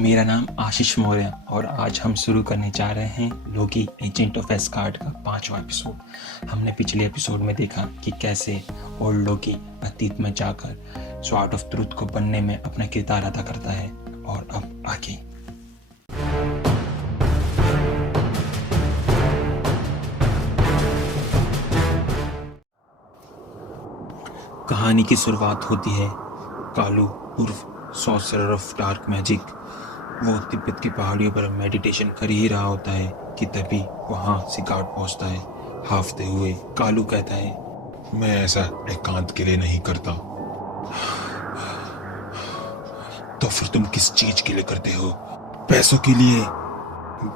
मेरा नाम आशीष मौर्य और आज हम शुरू करने जा रहे हैं लोकी एजेंट ऑफ एस्गार्ड का 5वां एपिसोड। हमने पिछले एपिसोड में देखा कि कैसे ओल्ड लोकी अतीत में जाकर स्वॉर्ड ऑफ ट्रुथ को बनने में अपना किरदार अदा करता है। और अब आगे कहानी की शुरुआत होती है कालू उर्फ सॉर्सरर ऑफ डार्क मैजिक। वो तिब्बत की पहाड़ियों पर मेडिटेशन कर ही रहा होता है कि तभी वहाँ सिगार्ड पहुँचता है। हाफते हुए कालू कहता है, मैं ऐसा एकांत के लिए नहीं करता। तो फिर तुम किस चीज के लिए करते हो? पैसों के लिए?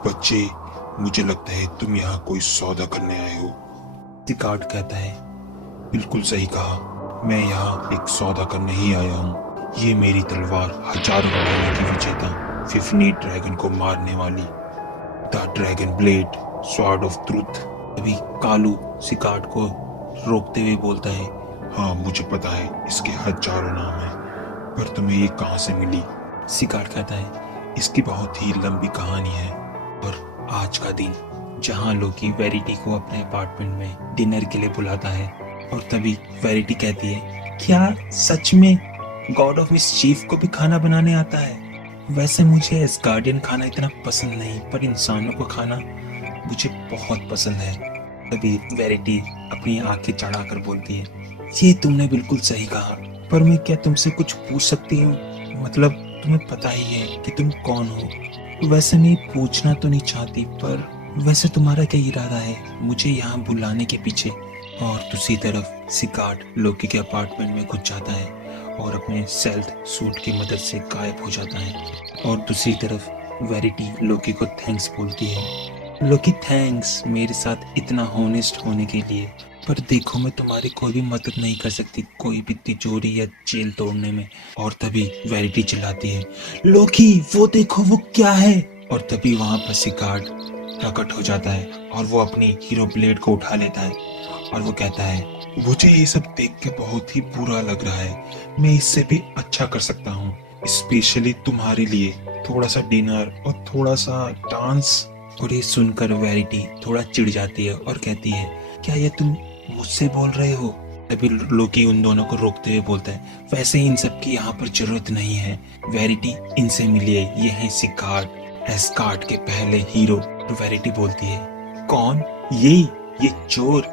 बच्चे, मुझे लगता है तुम यहाँ कोई सौदा करने आए हो। सिगार्ड कहता है, बिल्कुल सही कहा, मैं यहाँ एक सौदा करने ही आया हूँ। ये मेरी तलवार हजारों रुपए की विजेता 15 ड्रैगन को मारने वाली the dragon blade sword of truth. तभी कालू सिगार्ड को रोकते हुए बोलता है, हाँ मुझे पता है, इसके हजारों नाम हैं, पर तुम्हें ये कहाँ से मिली? सिगार्ड कहता है, इसकी बहुत ही लंबी कहानी है। और आज का दिन जहाँ लोकी वेरिटी को अपने अपार्टमेंट में डिनर के लिए बुलाता है और तभी वेरिटी कहती है, क्या सच में गॉड ऑफ मिसचीफ को भी खाना बनाने आता है? वैसे मुझे एस्गार्डियन खाना इतना पसंद नहीं, पर इंसानों को खाना मुझे बहुत पसंद है। तभी वेरिटी अपनी आंखें चढ़ाकर बोलती है, ये तुमने बिल्कुल सही कहा, पर मैं क्या तुमसे कुछ पूछ सकती हूँ? मतलब तुम्हें पता ही है कि तुम कौन हो। वैसे मैं पूछना तो नहीं चाहती, पर वैसे तुम्हारा क्या इरादा है मुझे यहाँ बुलाने के पीछे? और दूसरी तरफ सिगार्ड लोकी के अपार्टमेंट में घुस जाता है और अपने सेल्थ सूट की मदद से गायब हो जाता है। और दूसरी तरफ वेरिटी लोकी को थैंक्स बोलती है, लोकी थैंक्स मेरे साथ इतना हॉनेस्ट होने के लिए, पर देखो मैं तुम्हारी कोई भी मदद नहीं कर सकती कोई भी तिजोरी या जेल तोड़ने में। और तभी वेरिटी चिल्लाती है, लोकी वो देखो वो क्या है? और तभी वहां पर सिगार्ड प्रकट हो जाता है और वो अपनी हीरो ब्लेड को उठा लेता है और वो कहता है, मुझे ये सब देख के बहुत ही बुरा लग रहा है, मैं इससे भी अच्छा कर सकता हूँ, स्पेशली तुम्हारे लिए। थोड़ा सा डिनर और थोड़ा सा डांस। और ये सुनकर वेरिटी थोड़ा चिढ़ जाती है और कहती है, क्या ये तुम मुझसे बोल रहे हो? तभी लोकी उन दोनों को रोकते हुए बोलता है, वैसे इन सब की यहाँ पर जरूरत नहीं है, वेरिटी इनसे मिलिए, ये है सिगार्ड एस्गार्ड के पहले हीरो। तो वेरिटी बोलती है, कौन? ये चोर,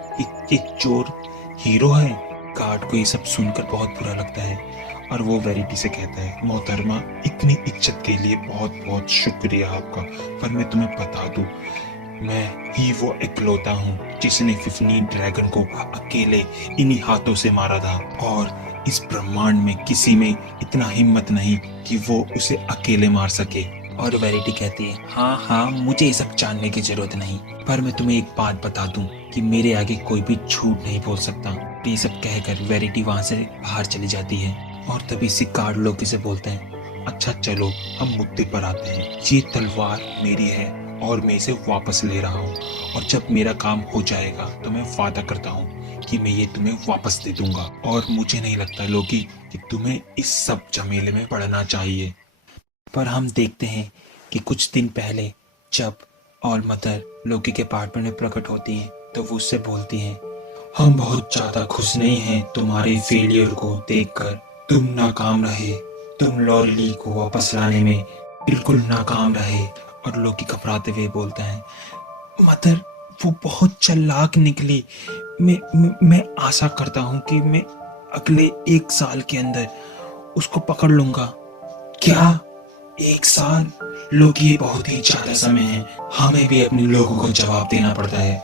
ये चोर हीरो है? गार्ड को ये सब सुनकर बहुत बुरा लगता है और वो वेरिटी से कहता है, मोहतरमा, इतनी इज्जत के लिए बहुत बहुत शुक्रिया आपका, पर मैं तुम्हें बता दूं, मैं ही वो इकलौता हूँ जिसने 15 ड्रैगन को अकेले इन्हीं हाथों से मारा था, और इस ब्रह्मांड में किसी में इतना हिम्मत नहीं कि वो उसे अकेले मार सके। और वेरिटी कहती है, हाँ मुझे ये सब जानने की जरूरत नहीं, पर मैं तुम्हें एक बात बता दूं कि मेरे आगे कोई भी झूठ नहीं बोल सकता। ये सब कहकर वेरिटी वहां से बाहर चली जाती है। और तभी सिगार्ड लोकी से बोलते हैं, अच्छा चलो हम मुद्दे पर आते हैं, ये तलवार मेरी है और मैं इसे वापस ले रहा हूँ, और जब मेरा काम हो जाएगा तो मैं वादा करता हूँ कि मैं ये तुम्हें वापस दे दूंगा। और मुझे नहीं लगता लोकी कि तुम्हें इस सब झमेले में पड़ना चाहिए। पर हम देखते हैं कि कुछ दिन पहले जब ऑल मदर लोकी के अपार्टमेंट में प्रकट होती है तो वो उससे बोलती हैं, हम बहुत ज्यादा खुश नहीं हैं तुम्हारे फेलियर को देखकर। तुम नाकाम रहे, तुम लॉरी को वापस लाने में बिल्कुल नाकाम रहे। और लोकी घबराते हुए बोलता है, मदर वो बहुत चालाक निकली, मैं आशा करता हूँ कि मैं अगले 1 साल के अंदर उसको पकड़ लूंगा। क्या 1 साल? लोग ये बहुत ही ज्यादा समय है, हमें भी अपने लोगों को जवाब देना पड़ता है,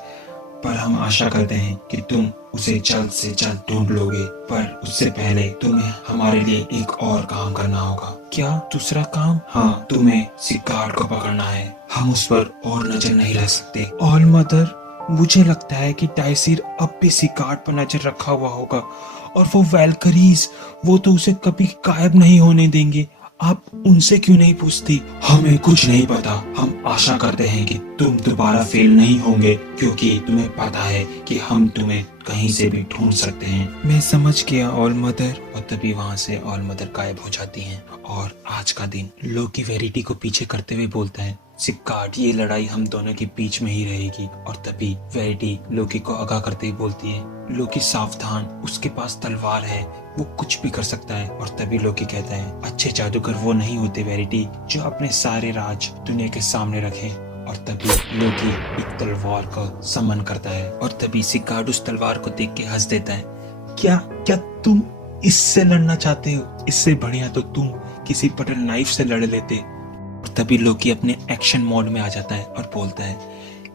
पर हम आशा करते हैं कि तुम उसे जल्द से जल्द ढूंढ लोगे। पर उससे पहले तुम्हें हमारे लिए एक और काम करना होगा। क्या दूसरा काम? हाँ, तुम्हें सिगार्ड को पकड़ना है, हम उस पर और नजर नहीं रख सकते। ऑल मदर, मुझे लगता है कि टाइसिर अब भी सिगार्ड पर नजर रखा हुआ होगा, और वो वैल्करीज, वो तो उसे कभी गायब नहीं होने देंगे। आप उनसे क्यों नहीं पूछती? हमें कुछ नहीं पता। हम आशा करते हैं कि तुम दोबारा फेल नहीं होंगे, क्योंकि तुम्हें पता है कि हम तुम्हें कहीं से भी ढूंढ सकते हैं। मैं समझ गया ऑल मदर। और तभी वहाँ से ऑल मदर गायब हो जाती हैं। और आज का दिन लोकी वेरिटी को पीछे करते हुए बोलता है, सिकार्ड, ये लड़ाई हम दोनों के बीच में ही रहेगी। और तभी वेरिटी लोकी को आगाह करते हुए बोलती है, लोकी सावधान, उसके पास तलवार है, वो कुछ भी कर सकता है। और तभी लोकी कहता है, अच्छे जादूगर वो नहीं होते वेरिटी जो अपने सारे राज दुनिया के सामने रखे। और तभी लोकी एक तलवार का समन करता है। और तभी सिकार्ड उस तलवार को देख के हंस देता है। क्या क्या तुम इससे लड़ना चाहते हो? इससे बढ़िया तो तुम किसी बटन नाइफ से लड़ लेते। और तभी लोकी अपने एक्शन मोड में आ जाता है और बोलता है,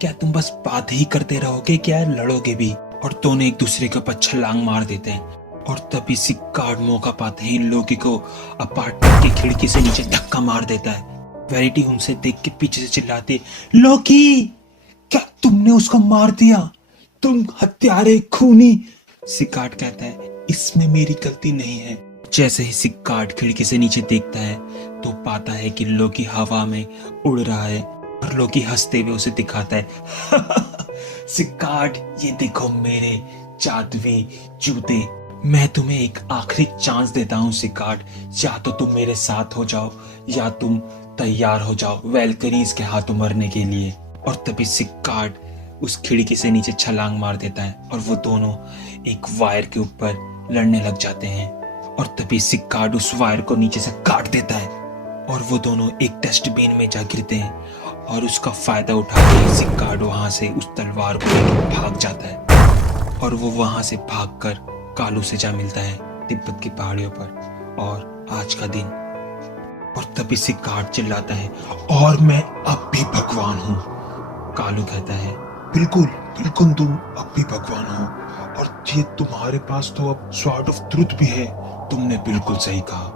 क्या तुम बस बात ही करते रहोगे, क्या लड़ोगे भी? और दोनों एक दूसरे के ऊपर छलांग मार देते हैं। और तभी सिकार्ड मौका पाते ही लोकी को अपार्टमेंट की खिड़की से नीचे धक्का मार देता है। वेरिटी उनसे देख के पीछे से चिल्लाती, लोकी, क्या तुमने उसको मार दिया? तुम हत्यारे, खूनी। सिकार्ड कहता है, इसमें मेरी गलती नहीं है। जैसे ही सिकार्ड खिड़की से नीचे देखता है तो पाता है कि लोकी हवा में उड़ रहा है। और लोकी हंसते हुए उसे दिखाता है, सिकार्ड, ये देखो मेरे जादुई जूते। मैं तुम्हें एक आखिरी चांस देता हूँ सिकार्ड, या तो तुम मेरे साथ हो जाओ या तुम तैयार हो जाओ वेलकरीज के हाथों मरने के लिए। और तभी सिकार्ड उस खिड़की से नीचे छलांग मार देता है और वो दोनों एक वायर के ऊपर लड़ने लग जाते हैं। और तभी सिकार्ड उस वायर को नीचे से काट देता है और वो दोनों एक डस्टबिन में जा गिरते हैं। और उसका फायदा उठा के सिकार्ड वहां से उस तलवार को लेकर भाग जाता है। और वो वहां से भागकर कालू से जा मिलता है तिब्बत की पहाड़ियों पर। और आज का दिन। और तभी सिकार्ड चिल्लाता है, और मैं अब भी भगवान हूँ। कालू कहता है, बिल्कुल बिल्कुल, तुम अब भी भगवान हो, और ये तुम्हारे पास तो अब स्वॉर्ड ऑफ ट्रुथ भी है। तुमने बिल्कुल सही कहा,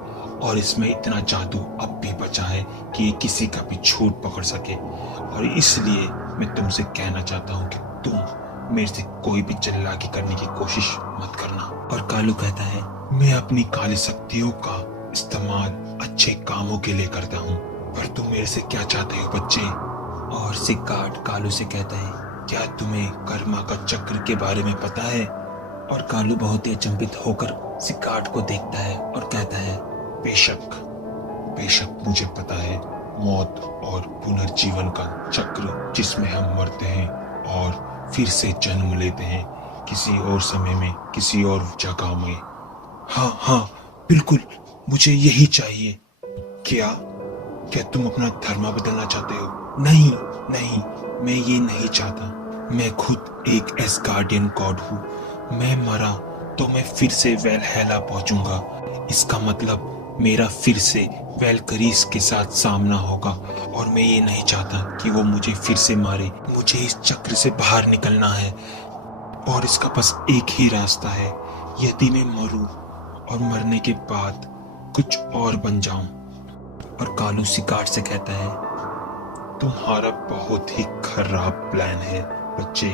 और इसमें इतना जादू अब भी बचा है कि ये किसी का भी झूठ पकड़ सके। और इसलिए मैं तुमसे कहना चाहता हूँ कि तुम मेरे से कोई भी चालाकी करने की कोशिश मत करना। और कालू कहता है, मैं अपनी काली शक्तियों का इस्तेमाल अच्छे कामों के लिए करता हूँ, पर तुम मेरे से क्या चाहते हो बच्चे? और सिकार्ड कालू से कहता है, क्या तुम्हें कर्मा का चक्र के बारे में पता है? और कालू बहुत ही अचंभित होकर सिकार्ड को देखता है और कहता है, बेशक बेशक मुझे पता है, मौत और पुनर्जीवन का चक्र जिसमें हम मरते हैं और फिर से जन्म लेते हैं किसी और समय में, किसी और जगह में। हाँ हाँ बिल्कुल, मुझे यही चाहिए। क्या क्या तुम अपना धर्म बदलना चाहते हो? नहीं नहीं, मैं ये नहीं चाहता। मैं खुद एक एसगार्डियन गॉड हूँ। मैं मरा तो मैं फिर से वेलहेला पहुंचूंगा। इसका मतलब मेरा फिर से वेलकरीज के साथ सामना होगा। और मैं ये नहीं चाहता कि वो मुझे फिर से मारे। मुझे इस चक्र से बाहर निकलना है और इसका बस एक ही रास्ता है, यदि मैं मरूं और मरने के बाद कुछ और बन जाऊं। और कालू सिकार्ड से कहता है, तुम्हारा बहुत ही खराब प्लान है बच्चे,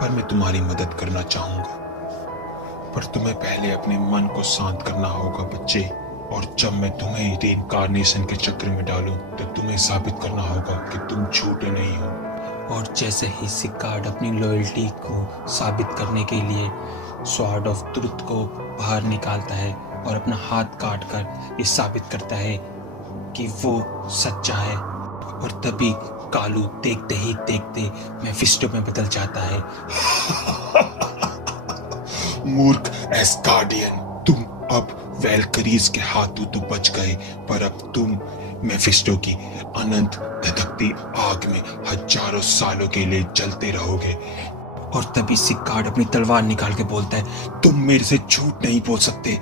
पर मैं तुम्हारी मदद करना चाहूंगा। पर तुम्हें पहले अपने मन को शांत करना होगा बच्चे, और जब मैं तुम्हें रीइंकार्नेशन के चक्र में डालूं तो तुम्हें साबित करना होगा कि तुम झूठे नहीं हो। और जैसे ही सिकार्ड अपनी लॉयल्टी को साबित करने के लिए स्वॉर्ड ऑफ ट्रुथ को बाहर निकालता है और अपना हाथ काट कर ये साबित करता है कि वो सच्चा है। और तभी कालू देखते ही देखते मेफिस्टो में बदल जाता है। मूर्ख एस्गार्डियन, तुम अब वेलकरीज के हाथों तो बच गए, पर अब तुम मेफिस्टो की अनंत धधकती आग में हजारों सालों के लिए जलते रहोगे। और तभी सिकार्ड अपनी तलवार निकाल के बोलता है, तुम मेरे से झूठ नहीं बोल सकते।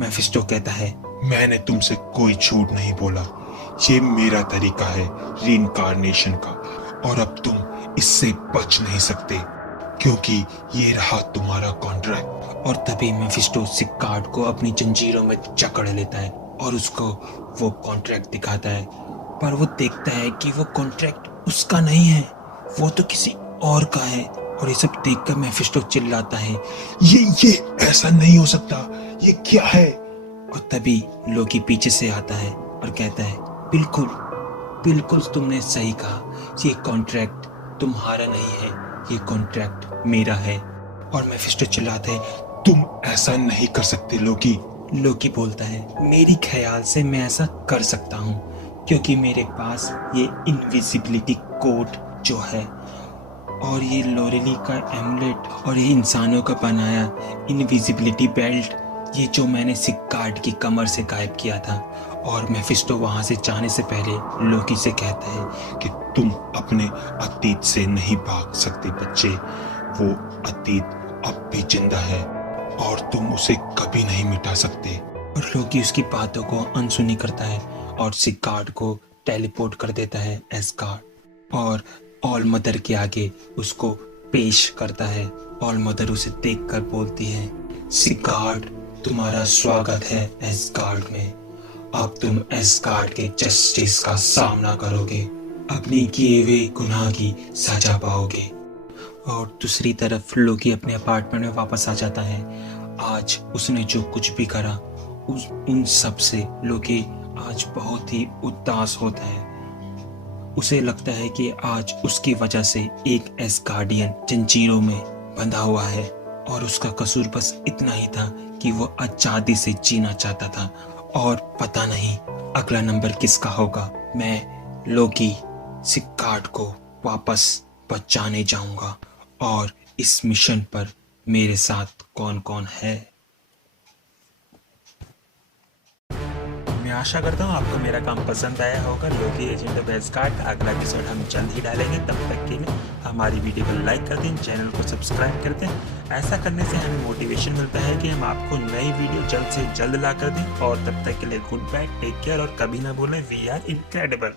मेफिस्टो कहता है, मैंने तुमसे कोई झूठ नहीं बोला, ये मेरा तरीका है रीइंकार्नेशन का, और अब तुम इससे बच नहीं सकते, क्योंकि ये रहा तुम्हारा कॉन्ट्रैक्ट। और तभी मेफिस्टो सिकार्ड को अपनी जंजीरों में जकड़ लेता है और उसको वो कॉन्ट्रैक्ट दिखाता है। पर वो देखता है कि वो कॉन्ट्रैक्ट उसका नहीं है, वो तो किसी और का है। और ये सब देखकर मेफिस्टो चिल्लाता है, ये ऐसा नहीं हो सकता, ये क्या है? और तभी लोकी पीछे से आता है और कहता है, बिल्कुल बिल्कुल तुमने सही कहा, ये कॉन्ट्रैक्ट तुम्हारा नहीं है, ये कॉन्ट्रैक्ट मेरा है। और मेफिस्टो चिल्लाता है, तुम ऐसा नहीं कर सकते लोकी। लोकी बोलता है, मेरी ख्याल से मैं ऐसा कर सकता हूँ क्योंकि मेरे पास ये इनविजिबिलिटी कोड जो है और ये लोरेली का एमुलेट और ये इंसानों का बनाया इनविजिबिलिटी बेल्ट, ये जो मैंने सिक्कार्ड की कमर से गायब किया था। और मेफिस्टो वहां से जाने से पहले लोकी से कहता है कि तुम अपने अतीत से नहीं भाग सकते बच्चे, वो अतीत अब भी जिंदा है और तुम उसे कभी नहीं मिटा सकते। और लोकी उसकी बातों को अनसुनी करता है और सिक्कार्ड को टेलीपोर्ट कर देता है एस्गार्ड और ऑल मदर के आगे उसको पेश करता है। ऑल मदर उसे देखकर बोलती है, सिक्कार्ड तुम्हारा स्वागत है एस्गार्ड में, अब तुम एस्गार्ड के जस्टिस का सामना करोगे, अपने किए हुए गुनाह की सजा पाओगे। और दूसरी तरफ लोकी अपने अपार्टमेंट में वापस आ जाता है। आज उसने जो कुछ भी करा उन सब से लोकी आज बहुत ही उदास होता है। उसे लगता है कि आज उसकी वजह से एक एस्गार्डियन जंजीरों में बंधा हुआ है और उसका कसूर बस इतना ही था कि वो आजादी से जीना चाहता था और पता नहीं अगला नंबर किसका होगा। मैं लोकी सिक्कार्ड को वापस बचाने जाऊंगा और इस मिशन पर मेरे साथ कौन कौन है। मैं आशा करता हूँ आपको मेरा काम पसंद आया होगा। लोकी एजेंट ऑफ एस्गार्ड का अगला एपिसोड हम जल्द ही डालेंगे। तब तक के लिए हमारी वीडियो को लाइक कर दें, चैनल को सब्सक्राइब कर दें। ऐसा करने से हमें मोटिवेशन मिलता है कि हम आपको नई वीडियो जल्द से जल्द ला कर दें। और तब तक के लिए गुड बाय, टेक केयर और कभी ना भूलें, वी आर इनक्रेडिबल।